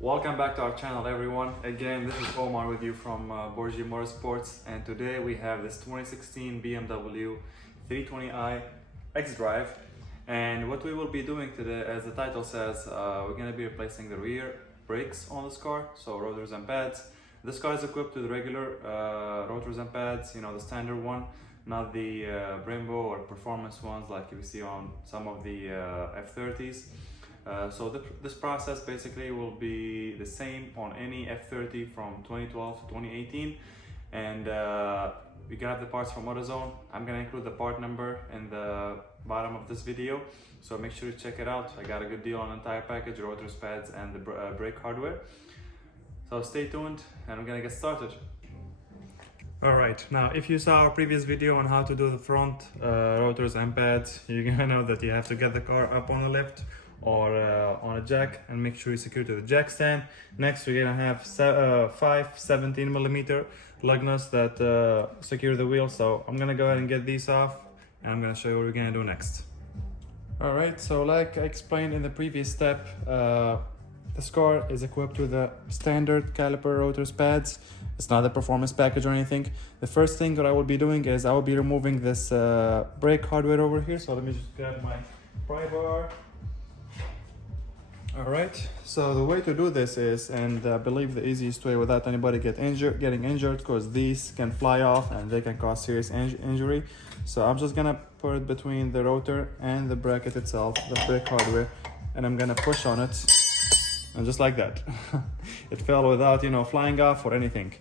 Welcome back to our channel, everyone. Again, this is Omar with you from Borgi Motorsports, and today we have this 2016 BMW 320i xDrive. And what we will be doing today, as the title says, we're going to be replacing the rear brakes on this car, so rotors and pads. This car is equipped with regular rotors and pads, you know, the standard one, not the Brembo or performance ones like you see on some of the F30s. This process basically will be the same on any F30 from 2012 to 2018, and we got the parts from AutoZone. I'm gonna include the part number in the bottom of this video, so make sure to check it out. I got a good deal on the entire package, rotors, pads, and the brake hardware. So stay tuned, and I'm gonna get started. Alright, now if you saw our previous video on how to do the front rotors and pads, you're gonna know that you have to get the car up on a lift or on a jack and make sure you secure to the jack stand. Next, we're gonna have five 17mm lug nuts that secure the wheel. So I'm gonna go ahead and get these off, and I'm gonna show you what we're gonna do next. All right, so like I explained in the previous step, this car is equipped with a standard caliper rotors pads. It's not a performance package or anything. The first thing that I will be doing is I will be removing this brake hardware over here. So let me just grab my pry bar. All right, so the way to do this is, and I believe the easiest way without anybody getting injured, because these can fly off and they can cause serious injury. So I'm just gonna put it between the rotor and the bracket itself, the brake hardware, and I'm gonna push on it, and just like that. It fell without, you know, flying off or anything.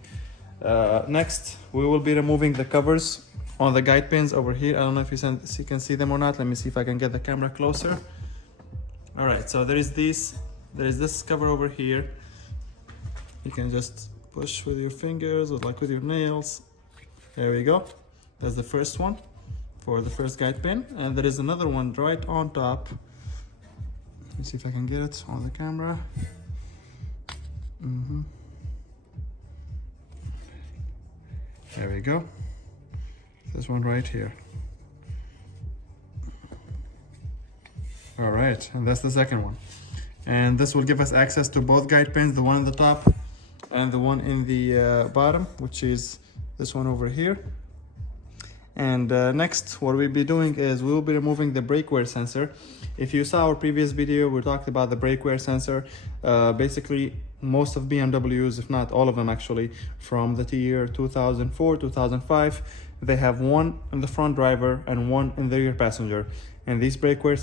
Next, we will be removing the covers on the guide pins over here. I don't know if you can see them or not. Let me see if I can get the camera closer. All right, so there is this cover over here. You can just push with your fingers or like with your nails. There we go. That's the first one for the first guide pin, and there is another one right on top. Let me see if I can get it on the camera. There we go. This one right here. All right, and that's the second one. And this will give us access to both guide pins, the one on the top and the one in the bottom, which is this one over here. And next, what we'll be doing is we will be removing the brake wear sensor. If you saw our previous video, we talked about the brake wear sensor. Basically, most of BMWs, if not all of them actually, from the year 2004, 2005, they have one in the front driver and one in the rear passenger. And these brake wear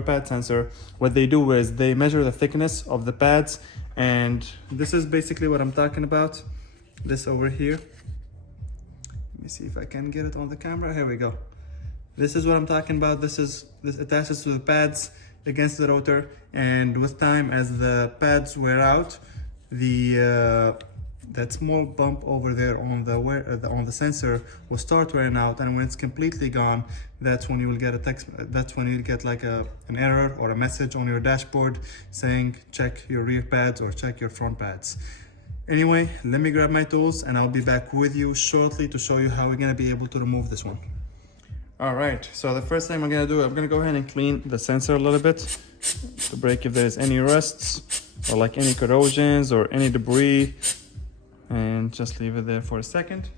pad sensor, what they do is they measure the thickness of the pads, and this is basically what I'm talking about. This over here, let me see if I can get it on the camera. Here we go. This is what I'm talking about. This attaches to the pads against the rotor, and with time, as the pads wear out, that small bump over there on the sensor will start wearing out, and when it's completely gone, that's when you will get a text. That's when you get like an error or a message on your dashboard saying check your rear pads or check your front pads. Anyway, let me grab my tools and I'll be back with you shortly to show you how we're gonna be able to remove this one. All right, so the first thing I'm gonna do, I'm gonna go ahead and clean the sensor a little bit to break if there's any rusts or like any corrosions or any debris, and just leave it there for a second.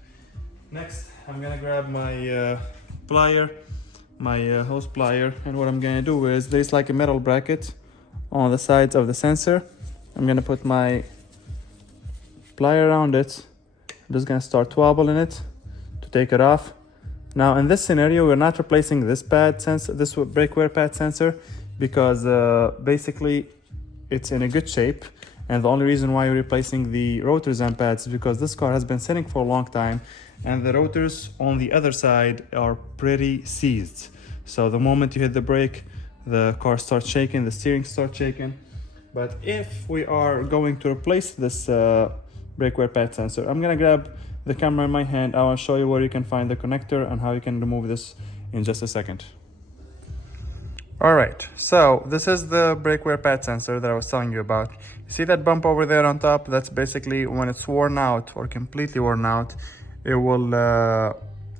Next, I'm gonna grab my plier, my hose plier, and what I'm gonna do is there's like a metal bracket on the sides of the sensor. I'm gonna put my plier around it. I'm just gonna start wobbling it to take it off. Now in this scenario, we're not replacing this pad sensor, this brake wear pad sensor, because basically it's in a good shape. And the only reason why you're replacing the rotors and pads is because this car has been sitting for a long time, and the rotors on the other side are pretty seized. So the moment you hit the brake, the car starts shaking, the steering starts shaking. But if we are going to replace this brake wear pad sensor, I'm gonna grab the camera in my hand. I will show you where you can find the connector and how you can remove this in just a second. All right, so this is the brake wear pad sensor that I was telling you about. You see that bump over there on top? That's basically when it's worn out or completely worn out, it will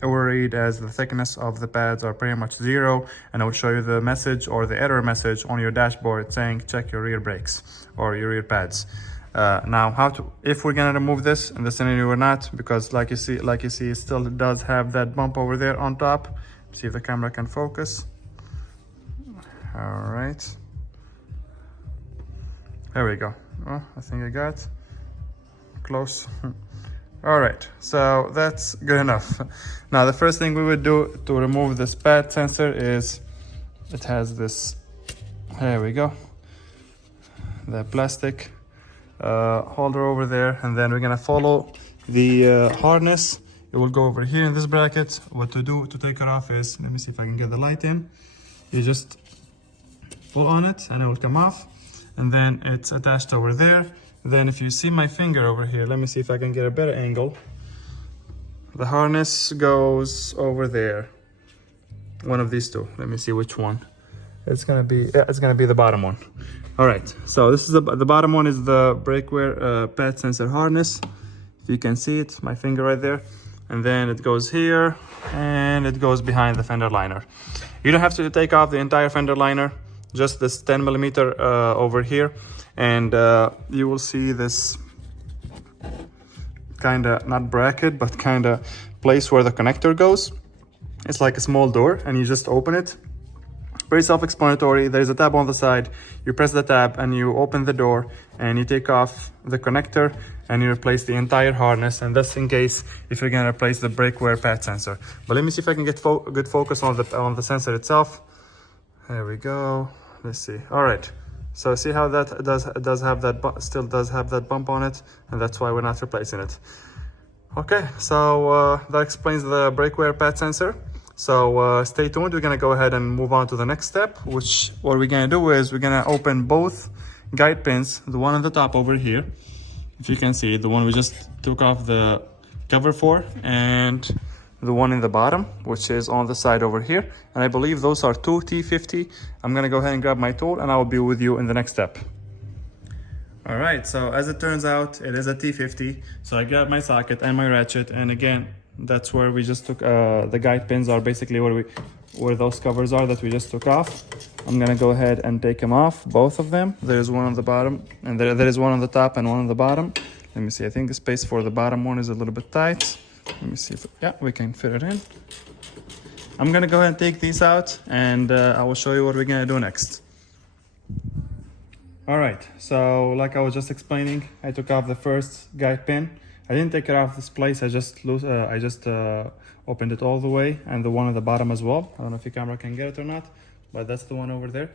will read as the thickness of the pads are pretty much 0, and it will show you the message or the error message on your dashboard saying check your rear brakes or your rear pads. Now, if we're gonna remove this, in the scenario we're not, because like you see, it still does have that bump over there on top. See if the camera can focus. All right, there we go. Oh, I think I got close. All right, so that's good enough. Now, the first thing we would do to remove this pad sensor is, it has this, there we go, the plastic holder over there, and then we're gonna follow the harness. It will go over here in this bracket. What to do to take it off is, let me see if I can get the light in. You just pull on it and it will come off, and then it's attached over there. Then if you see my finger over here, let me see if I can get a better angle. The harness goes over there. One of these two. Let me see which one. It's gonna be the bottom one. All right, so this is the bottom one is the brake wear pad sensor harness. If you can see it, my finger right there. And then it goes here and it goes behind the fender liner. You don't have to take off the entire fender liner, just this 10 millimeter over here. And you will see this kind of, not bracket, but kind of place where the connector goes. It's like a small door, and you just open it. Very self-explanatory. There's a tab on the side. You press the tab and you open the door, and you take off the connector and you replace the entire harness. And that's in case if you're gonna replace the brake wear pad sensor. But let me see if I can get good focus on the sensor itself. There we go. Let's see. All right. So see how that still does have that bump on it, and that's why we're not replacing it. Okay, so that explains the brake wear pad sensor. So stay tuned. We're gonna go ahead and move on to the next step, which what we're gonna do is we're gonna open both guide pins, the one on the top over here, if you can see, the one we just took off the cover for, and the one in the bottom, which is on the side over here. And I believe those are two T50. I'm gonna go ahead and grab my tool and I will be with you in the next step. All right, so as it turns out, it is a T50. So I grabbed my socket and my ratchet, and again, that's where we just took, the guide pins are basically where those covers are that we just took off. I'm gonna go ahead and take them off, both of them. There's one on the bottom, and there is one on the top and one on the bottom. Let me see, I think the space for the bottom one is a little bit tight. Let me see if, yeah, we can fit it in. I'm gonna go ahead and take these out, and I will show you what we're gonna do next. All right, so like I was just explaining, I took off the first guide pin. I didn't take it off this place, I just opened it all the way, and the one at the bottom as well. I don't know if your camera can get it or not, but that's the one over there.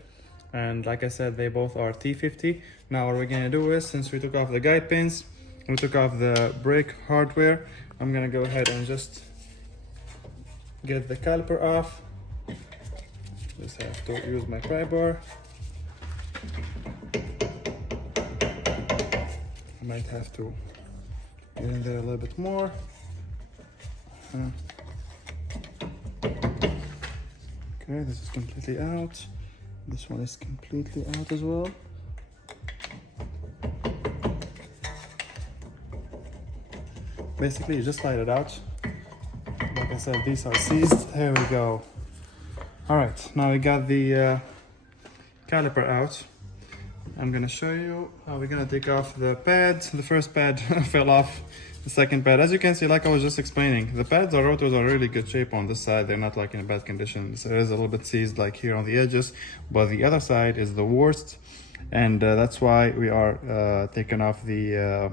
And like I said, they both are T50. Now what we're gonna do is, since we took off the guide pins, we took off the brake hardware, I'm gonna go ahead and just get the caliper off. Just have to use my pry bar. I might have to get in there a little bit more. Okay, this is completely out. This one is completely out as well. Basically, you just slide it out. Like I said, these are seized. There we go. All right, now we got the caliper out. I'm gonna show you how we're gonna take off the pads. The first pad fell off. The second pad, as you can see, like I was just explaining, the pads or rotors are really good shape on this side. They're not like in a bad condition. So it is a little bit seized like here on the edges, but the other side is the worst. And that's why we are taking off the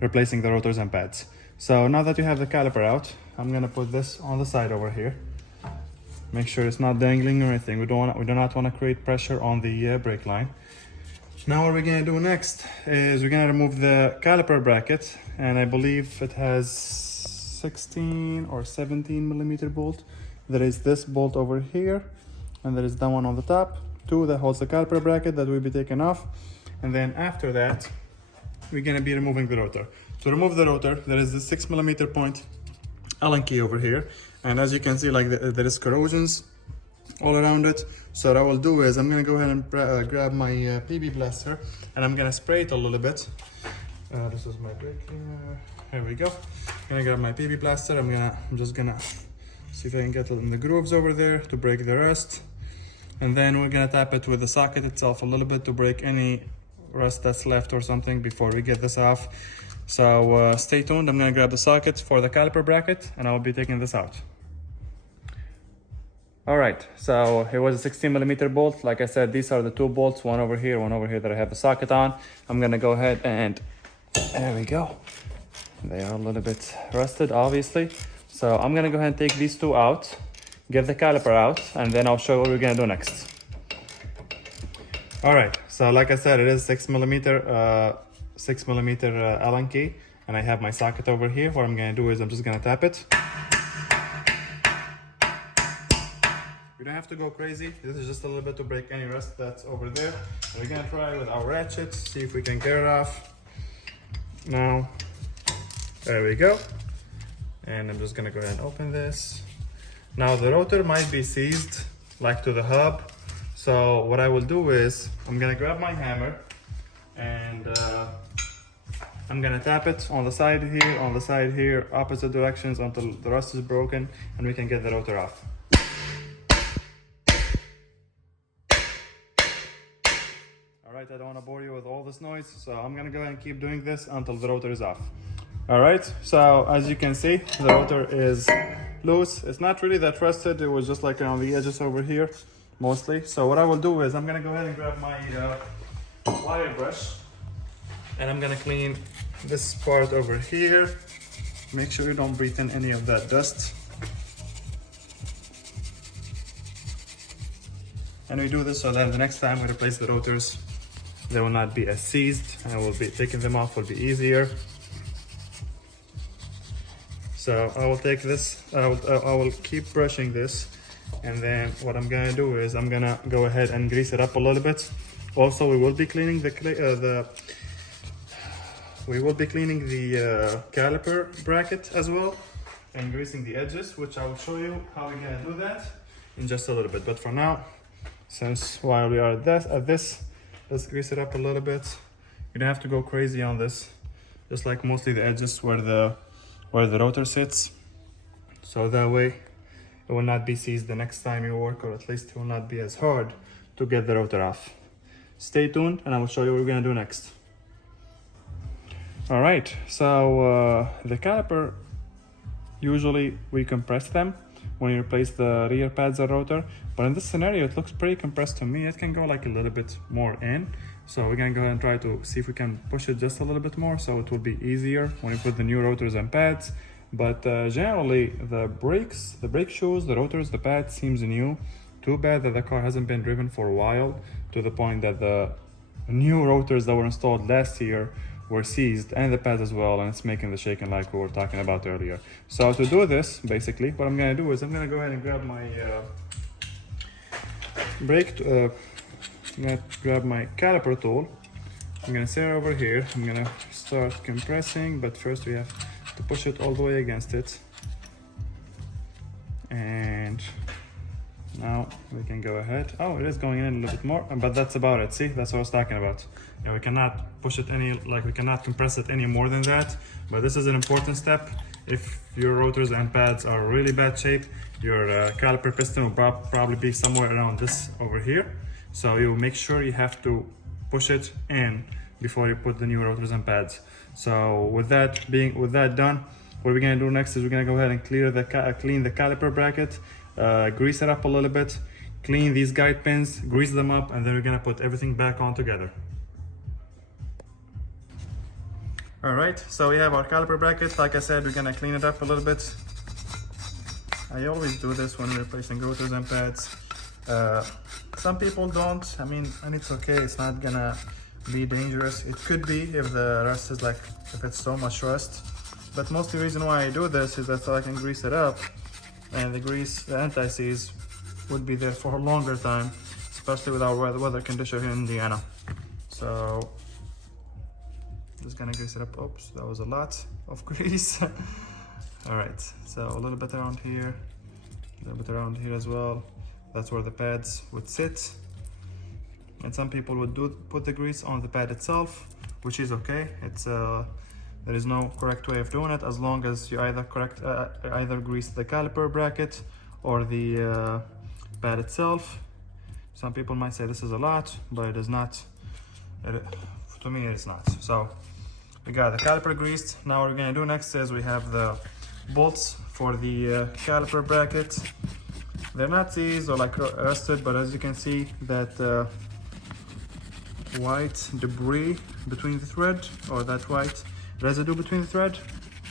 replacing the rotors and pads. So now that we have the caliper out, I'm gonna put this on the side over here. Make sure it's not dangling or anything. We do not want to create pressure on the brake line. Now what we're gonna do next is we're gonna remove the caliper bracket, and I believe it has 16 or 17 millimeter bolt. There is this bolt over here, and there is that one on the top, two that holds the caliper bracket that will be taken off. And then after that, we're gonna be removing the rotor. To remove the rotor, there is this 6 millimeter point Allen key over here, and as you can see, like there is corrosions all around it. So what I will do is I'm gonna go ahead and grab my PB blaster, and I'm gonna spray it a little bit. This is my brake cleaner. here we go. I'm gonna grab my PB plaster. I'm just gonna see if I can get it in the grooves over there to break the rust. And then we're gonna tap it with the socket itself a little bit to break any rust that's left or something before we get this off. So stay tuned. I'm gonna grab the socket for the caliper bracket and I'll be taking this out. All right, so it was a 16mm bolt. Like I said, these are the two bolts, one over here that I have the socket on. I'm gonna go ahead and there we go. They are a little bit rusted, obviously. So I'm gonna go ahead and take these two out, get the caliper out, and then I'll show you what we're gonna do next. All right, so like I said, it is 6mm Allen key, and I have my socket over here. What I'm gonna do is I'm just gonna tap it. You don't have to go crazy. This is just a little bit to break any rust that's over there. And we're gonna try with our ratchet, see if we can get it off. Now, there we go. And I'm just gonna go ahead and open this. Now the rotor might be seized, like to the hub. So what I will do is, I'm gonna grab my hammer and I'm gonna tap it on the side here, opposite directions until the rust is broken and we can get the rotor off. Alright, I don't want to bore you with all this noise, so I'm gonna go ahead and keep doing this until the rotor is off. Alright, so as you can see, the rotor is loose. It's not really that rusted, it was just like on the edges over here, mostly. So what I will do is I'm gonna go ahead and grab my wire brush and I'm gonna clean this part over here. Make sure you don't breathe in any of that dust. And we do this so that the next time we replace the rotors, they will not be as seized, and we'll be taking them off will be easier. So I will take this, I will keep brushing this, and then what I'm gonna do is I'm gonna go ahead and grease it up a little bit. Also, we will be cleaning the caliper bracket as well, and greasing the edges, which I will show you how we're gonna do that in just a little bit. But for now, since while we are at this, let's grease it up a little bit. You don't have to go crazy on this, just like mostly the edges where the rotor sits, so that way it will not be seized the next time you work, or at least it will not be as hard to get the rotor off. Stay tuned and I will show you what we're gonna do next. All right, so the caliper, usually we compress them when you replace the rear pads or rotor, but in this scenario it looks pretty compressed to me. It can go like a little bit more in, so we're gonna go ahead and try to see if we can push it just a little bit more so it will be easier when you put the new rotors and pads. But generally the brake shoes, the rotors, the pads seems new. Too bad that the car hasn't been driven for a while, to the point that the new rotors that were installed last year were seized, and the pads as well, and it's making the shaking like we were talking about earlier. So to do this, basically, what I'm gonna do is I'm gonna go ahead and grab my I'm gonna grab my caliper tool. I'm gonna set it over here. I'm gonna start compressing, but first we have to push it all the way against it. And now we can go ahead. Oh, it is going in a little bit more, but that's about it. See, that's what I was talking about. And we cannot push it we cannot compress it any more than that. But this is an important step. If your rotors and pads are really bad shape, your caliper piston will probably be somewhere around this over here. So you make sure you have to push it in before you put the new rotors and pads. So with that done, what we're gonna do next is we're gonna go ahead and clean the caliper bracket, grease it up a little bit, clean these guide pins, grease them up, and then we're gonna put everything back on together. All right, so we have our caliper bracket. Like I said, we're gonna clean it up a little bit. I always do this when replacing rotors and pads. Some people don't, and it's okay. It's not gonna be dangerous. It could be if the rust is if it's so much rust. But mostly the reason why I do this is that so I can grease it up, and the anti-seize would be there for a longer time, especially with our weather condition here in Indiana. So just gonna grease it up. Oops, that was a lot of grease. All right, so a little bit around here, a little bit around here as well. That's where the pads would sit. And some people would put the grease on the pad itself, which is okay. It's There is no correct way of doing it, as long as you either grease the caliper bracket or the pad itself. Some people might say this is a lot, but it is not. To me, it's not. So we got the caliper greased. Now what we're gonna do next is we have the bolts for the caliper bracket. They're not seized or like rusted, but as you can see, that white debris between the thread, or that white residue between the thread,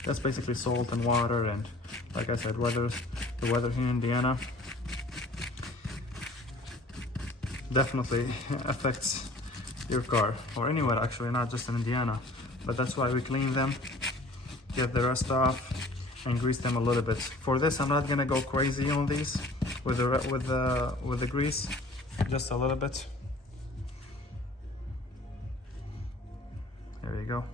that's basically salt and water, and like I said, the weather here in Indiana definitely affects your car, or anywhere actually, not just in Indiana. But that's why we clean them, get the rust off, and grease them a little bit. For this, I'm not gonna go crazy on these with the grease, just a little bit. There you go.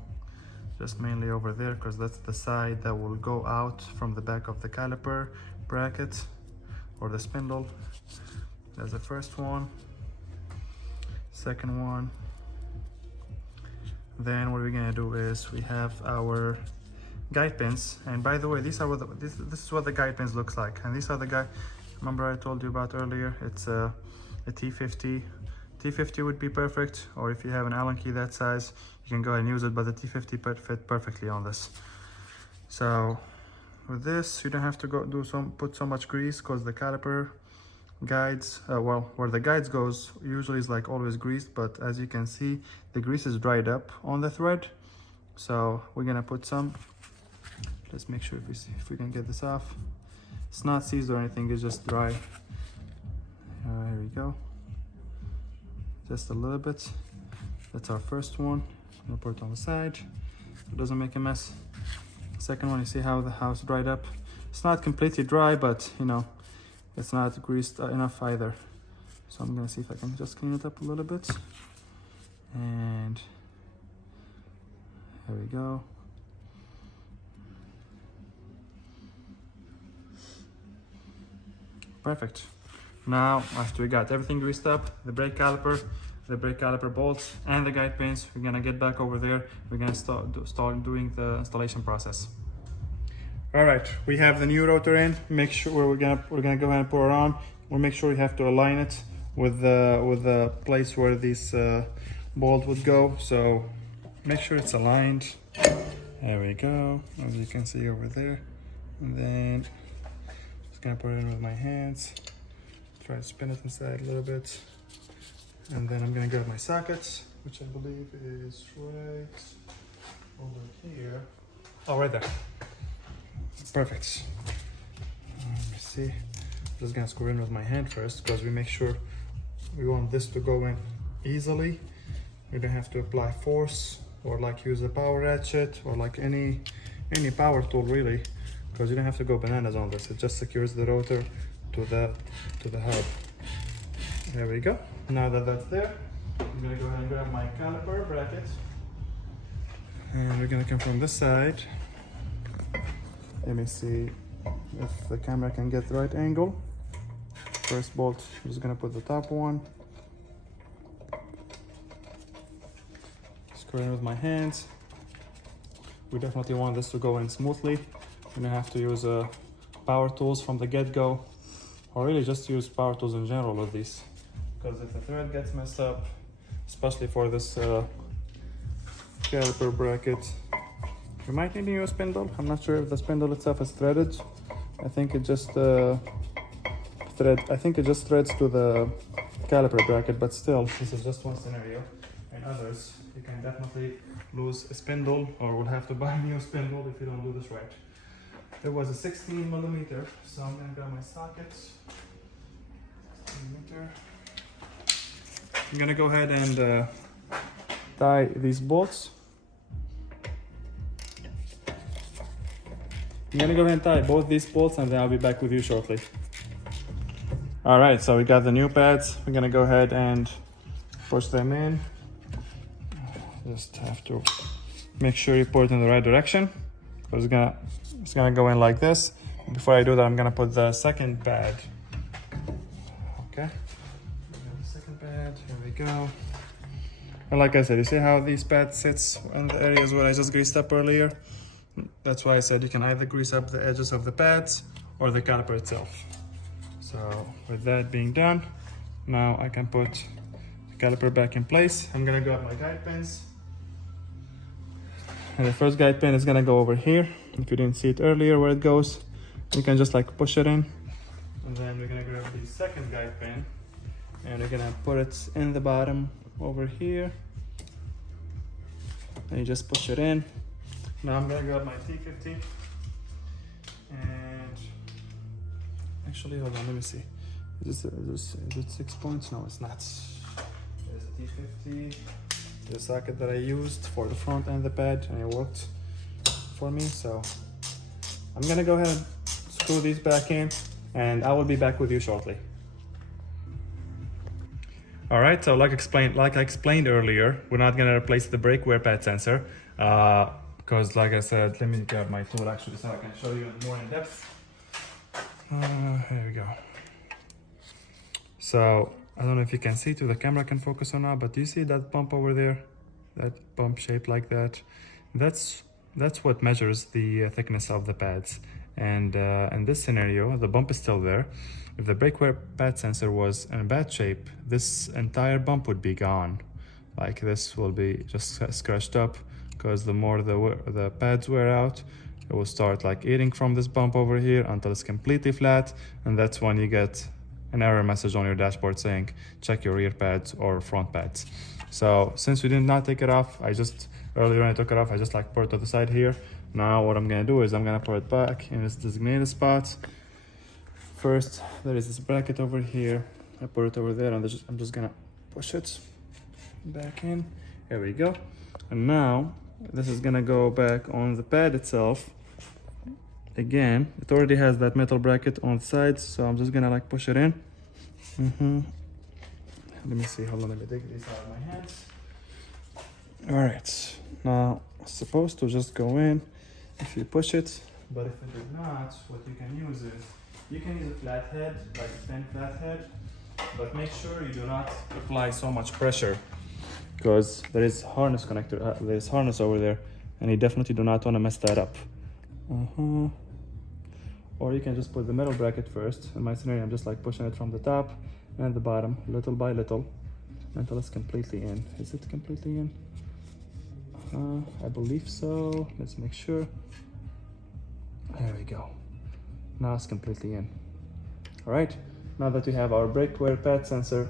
Just mainly over there, because that's the side that will go out from the back of the caliper bracket or the spindle. There's the first one, second one. Then what we're gonna do is we have our guide pins, and by the way, these are what this is what the guide pins looks like. And these are the guide. Remember I told you about earlier? It's a T50. T50 would be perfect, or if you have an Allen key that size, you can go ahead and use it, but the T50 fit perfectly on this. So with this, you don't have to put so much grease, because the caliper guides, well, where the guides goes usually is like always greased, but as you can see, the grease is dried up on the thread. So we're gonna put some. Let's make sure if we can get this off. It's not seized or anything, it's just dry. Here we go. Just a little bit. That's our first one. I'm gonna put it on the side so it doesn't make a mess. Second one, you see how the house dried up. It's not completely dry, but you know, it's not greased enough either. So I'm gonna see if I can just clean it up a little bit. And there we go. Perfect. Now, after we got everything greased up, the brake caliper bolts, and the guide pins, we're gonna get back over there. We're gonna start doing the installation process. All right, we have the new rotor in. Make sure we're gonna go ahead and put it on. We'll make sure you have to align it with the place where this bolt would go. So make sure it's aligned. There we go, as you can see over there. And then just gonna put it in with my hands. Try to spin it inside a little bit. And then I'm gonna grab my sockets, which I believe is right over here. Oh, right there. Perfect. Let me see. I'm just gonna screw in with my hand first, because we make sure we want this to go in easily. We don't have to apply force or like use a power ratchet or like any power tool really, because you don't have to go bananas on this. It just secures the rotor to the hub. There we go. Now that that's there, I'm gonna go ahead and grab my caliper bracket, and we're gonna come from this side. Let me see if the camera can get the right angle. First bolt, I'm just gonna put the top one. Screw in with my hands. We definitely want this to go in smoothly. You're gonna have to use power tools from the get-go, or really just use power tools in general with these. Because if the thread gets messed up, especially for this caliper bracket, you might need a new spindle. I'm not sure if the spindle itself is threaded. I think it just threads to the caliper bracket, but still, this is just one scenario. In others, you can definitely lose a spindle, or will have to buy a new spindle if you don't do this right. It was a 16 millimeter, so I'm gonna grab my sockets. 16 millimeter. I'm gonna go ahead and tie these bolts. I'm gonna go ahead and tie both these bolts, and then I'll be back with you shortly. All right, so we got the new pads. We're gonna go ahead and push them in. Just have to make sure you put it in the right direction, because it's gonna go in like this. Before I do that, I'm gonna put the second pad. Okay. The second pad, here we go. And like I said, you see how these pads sits in the areas where I just greased up earlier? That's why I said you can either grease up the edges of the pads or the caliper itself. So with that being done, now I can put the caliper back in place. I'm gonna grab my guide pins. And the first guide pin is gonna go over here. If you didn't see it earlier where it goes, you can just like push it in. And then we're gonna grab the second guide pin and we're gonna put it in the bottom over here. And you just push it in. Now I'm gonna grab my T50 and actually, hold on, let me see. Is it 6 points? No, it's not. There's a T50, the socket that I used for the front and the pad, and it worked for me. So I'm gonna go ahead and screw these back in, and I will be back with you shortly. All right, so like I explained earlier, we're not gonna replace the brake wear pad sensor, because like I said, let me grab my tool actually so I can show you more in depth. Here we go. So I don't know if you can see, the camera can focus or not, but do you see that bump over there? That bump shaped like that? That's what measures the thickness of the pads. And in this scenario, the bump is still there. If the brake wear pad sensor was in a bad shape, this entire bump would be gone. Like this will be just scratched up, because the more the pads wear out, it will start like eating from this bump over here until it's completely flat, and that's when you get an error message on your dashboard saying check your rear pads or front pads. So since we did not take it off, earlier when I took it off, I just like put it to the side here. Now what I'm gonna do is I'm gonna put it back in its designated spots. First, there is this bracket over here. I put it over there, and I'm just gonna push it back in. Here we go. And now this is gonna go back on the pad itself. Again, it already has that metal bracket on the sides, so I'm just gonna like push it in. Let me see, hold on, let me take these out of my hands. All right, now it's supposed to just go in if you push it, but if it did not, what you can use is, you can use a flat head, like a thin flat head, but make sure you do not apply so much pressure, because there is harness connector, there is harness over there, and you definitely do not want to mess that up. Or you can just put the metal bracket first. In my scenario, I'm just like pushing it from the top and the bottom, little by little, until it's completely in. Is it completely in? I believe so. Let's make sure. There we go. Now it's completely in. All right, now that we have our brake wear pad sensor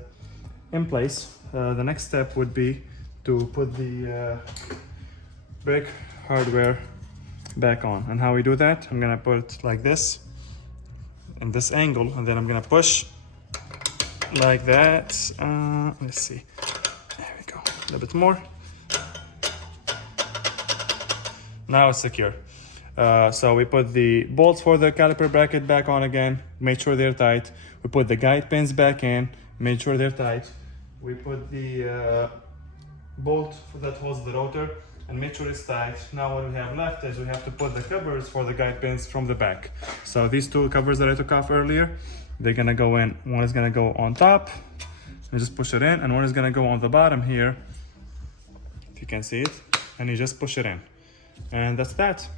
in place, the next step would be to put the brake hardware back on. And how we do that, I'm gonna put it like this, in this angle, and then I'm gonna push like that. Let's see, there we go, a little bit more. Now it's secure. So we put the bolts for the caliper bracket back on again, made sure they're tight. We put the guide pins back in, made sure they're tight. We put the bolt that holds the rotor and make sure it's tight. Now what we have left is we have to put the covers for the guide pins from the back. So these two covers that I took off earlier, they're gonna go in. One is gonna go on top, you just push it in, and one is gonna go on the bottom here, if you can see it, and you just push it in. And that's that.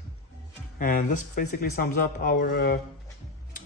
And this basically sums up our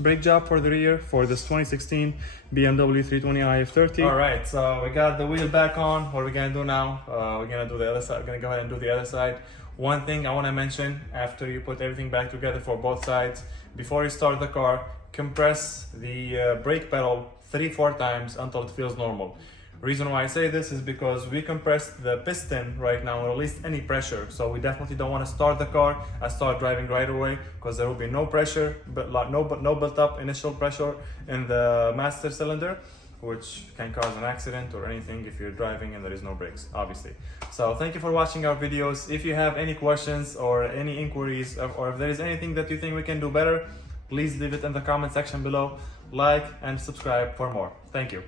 brake job for the rear for this 2016 BMW 320i F30. All right, so we got the wheel back on. What are we gonna do now? We're gonna do the other side. We're gonna go ahead and do the other side. One thing I wanna mention, after you put everything back together for both sides, before you start the car, compress the brake pedal 3-4 times until it feels normal. Reason why I say this is because we compressed the piston right now and released any pressure, so we definitely don't want to start the car and start driving right away, because there will be no pressure, but like no built up initial pressure in the master cylinder, which can cause an accident or anything if you're driving and there is no brakes, obviously. So thank you for watching our videos. If you have any questions or any inquiries, or if there is anything that you think we can do better, please leave it in the comment section below. Like and subscribe for more. Thank you.